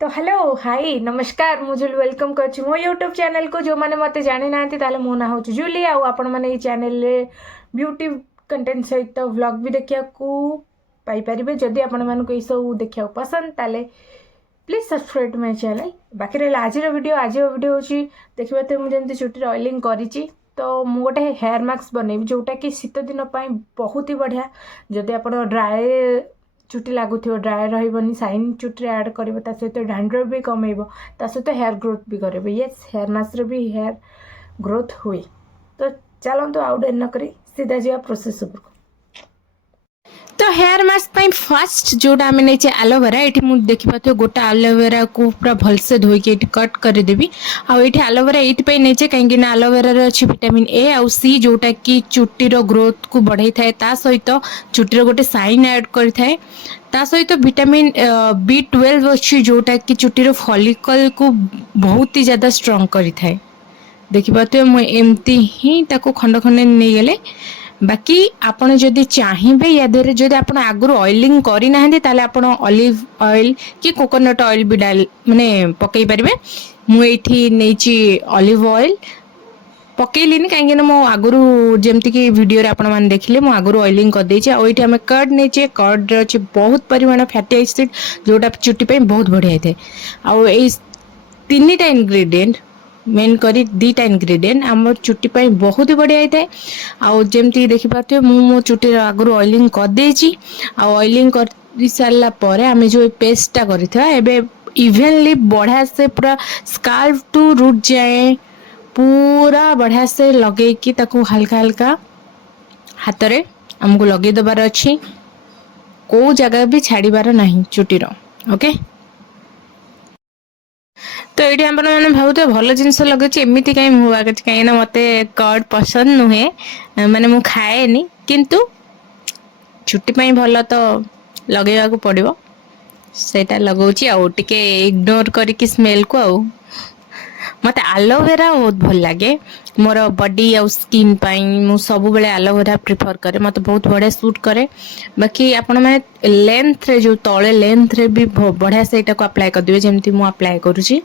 तो hello hi नमस्कार मुझे वेलकम कर मो यूट्यूब चैनल को जो मैंने मत जानी ना मो ना हूँ जूली आपण मैंने ये चैनल ब्यूटी कंटेंट सहित व्लॉग भी देखा पाइपर जदि आपण मानक ये सब देखा पसंद ताले प्लीज सब्सक्राइब माय चैनल। बाकी रहा आज वीडियो हूँ देखिए तो मुझे चुटी ऑयलिंग करी तो मु गोटे हेयर मास्क बनैबी जोटा कि शीत दिन बहुत ही बढ़िया जदि आप ड्राए चुटी लगुथ ड्राए रही साइन चुटी ऐड कर सहित डैंड्रफ भी कमेब सहित हेयर ग्रोथ भी करेंगे। येस हेयर मास्क भी हेयर ग्रोथ हुए। तो चलते आउ डेर न करी सीधा जा प्रोसेस उपरको। तो हेयर मास्क फास्ट जोटा आम नहीं आलोवेरा ये मुझे देखिए गोटे आलोवेरा को पूरा भलसे धोईक कट करदेवी आईटी आलोवेरा ये नहीं कहीं आलोवेरा अच्छी विटामिन ए आउ सी जोटा कि चुटीर ग्रोथ को बढ़ाई थाए सहित चुटीर गोटे साइन ऐड करए सहित विटामिन B12 अच्छी जोटा कि चुटीर फॉलिकल को बहुत ही ज्यादा स्ट्रॉन्ग करें। देखिए मुझे एमती ही खंड खंड नहीं गले। बाकी आपण जदि चाहिए या देहरे जदि आपण आगु ऑयलिंग करना ताले आपण ऑलिव ऑयल कि कोकोनट ऑयल भी डाल माने पकई पारे। मुझे नहीं ऑलिव ऑयल पकईलिनी कहीं मो आगुरी जमती कि वीडियो रे आपण मैंने देखिले मो आगुरी ऑयलिंग कर देछि। और ये आम कर्ड नहीं कर्ड अच्छे बहुत परिमाण फैटी एसिड जोटा चुटी बहुत बढ़िया है। आउ तीन टा इंग्रेडिएंट मेन करी दीटा इंग्रेडिएंट आम चुटी बहुत ही बढ़िया होता है। आउ जमती देखिपे मो चुटी आगुरी ऑयलिंग कर देछि। ऑयलिंग कर सारा पर आम जो पेस्टा कर इवेनली बढ़िया से पूरा स्काल्प टू रूट जाए पूरा बढ़िया से लगे कि ताको हल्का हल्का हाथ रे हमको लगे दबार अच्छी को जगह भी छाड़बार नहीं चुटीर। ओके तो ये आप भावुथ भल जिनस लगे एमती कहीं मुझे कहीं मत कर्ड पसंद नुहे माने मु खाएनी किंतु चुटी भल तो लगे पड़ो सेटा लगौची आउ टिके इग्नोर करके स्मेल को आउ मत आलोवेरा बहुत भल लगे मोर बॉडी आउ स्किन मु सब बेले आलोवेरा प्रिफर करे मत बहुत बढ़िया सूट करे। बाकी आपण माने लेंथ रे जो तळे लेंथ रे भी बढ़िया से एटा को अप्लाई कर दिबे जेमती मु अप्लाई करूची।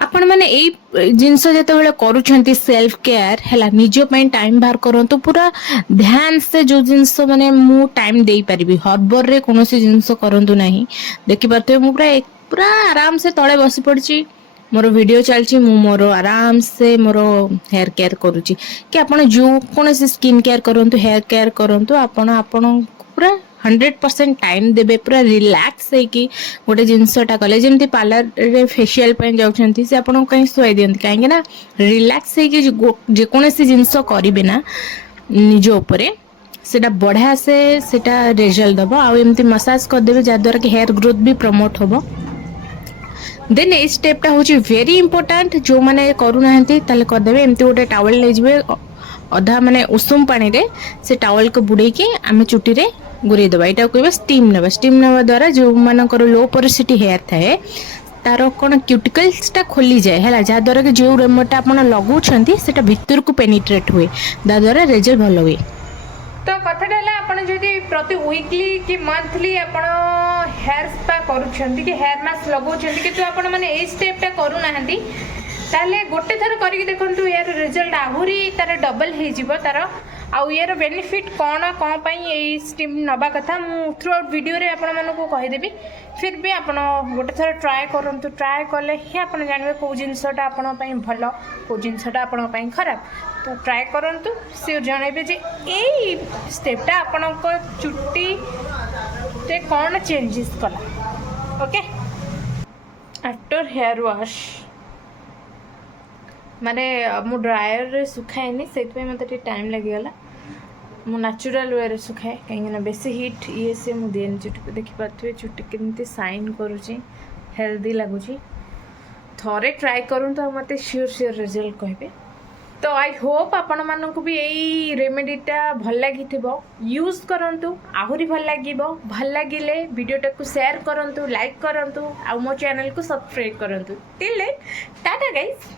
आपण माने एई जिंस जते बेले करूछंती सेल्फ केयर हैला निजो पई टाइम बाहर करंतु पूरा ध्यान से जो जिंस माने मु टाइम देई परिबी हर्बर रे कोनोसी जिंस करंतु नहीं। देखि परते मु पूरा आराम से तले बसी पड़ची मोर वीडियो चलची मु मोर आराम से मोर हेयर केयर करूची कि आपण जो कोनोसी स्किन केयर करंतु हेयर केयर करंतु आपण पूरा 100% टाइम देबे पूरा रिलैक्स है कि गोटे जिनसटा कले जमती पार्लर रे फेशियल पे जाउछंती से आपण कहीं सुई दियंती कहीं ना रिलैक्स है कि जे कोनोसी जिंस करिवे ना निज ऊपर सेटा बढ़िया से सेटा रिजल्ट दबो आ एमती मसाज कर देबे जा द्वारा कि हेयर ग्रोथ भी प्रमोट होबो। देन ए स्टेपटा हूँ वेरी इंपोर्टेंट जो मैंने करूना करदे एमती गोटे टावल ले जाए अधा माने उषुम पानी रे से टावल को बुड़े के आम चुटी रे गुरे दबा यहाँ कह स्टीम नेवा द्वारा जो मानकर लो पोरोसिटी हेयर थाए तार कौन क्यूटिकल्सटा खोली जाए है जहाद्वारा कि जो रेमोटा आप लगाउछंती सेटा भितर को पेनिट्रेट हुए द्वारा रिजल्ट भल हुए। तो कथाटा आपन जदि प्रति वीकली कि मंथली आपन हेयर स्पा करूछंती कि हेयर मास्क लगाउछंती कि तो आपन माने ए स्टेपटा करू नाहंती ताले गोटे थर करिक देखंतु यार रिजल्ट आहुरी तार डबल हे जिवो तार आउ यार बेनिफिट कौन पई ए स्टीम नबा कथा मु थ्रू आउट वीडियो रे आपन मानको कहि देबी। फिर भी आपन गोटे थर ट्राई करंतु ट्राई कले ही आपन जानबे को जिंसटा आपन पई भलो को जिंसटा आपन पई खराब। तो ट्राई करंतु सियोर जानबे जे ए स्टेपटा आपन को चुट्टी ते कौन चेंजेस कला। ओके आफ्टर हेयर वॉश माने मु ड्रायर रे सुखाएनी से मत टाइम लगिगला मु नेचुरल वे रे सुखाए कहीं बेसी हिट ये से मु देनी चुटी को देखि पाथुए चुटी केमती साइन करूची हेल्दी लगुची थरे ट्राई करूँ तो मत श्योर रिजल्ट कहबे। तो आई होप आपण मानक भी यही रेमेडीटा भल लगी यूज करंतु आहुरी भल लागिबो भल लागिले वीडियोटा को शेयर करंतु लाइक करंतु आ मो चैनल को सब्सक्राइब करंतु। Till then tata guys.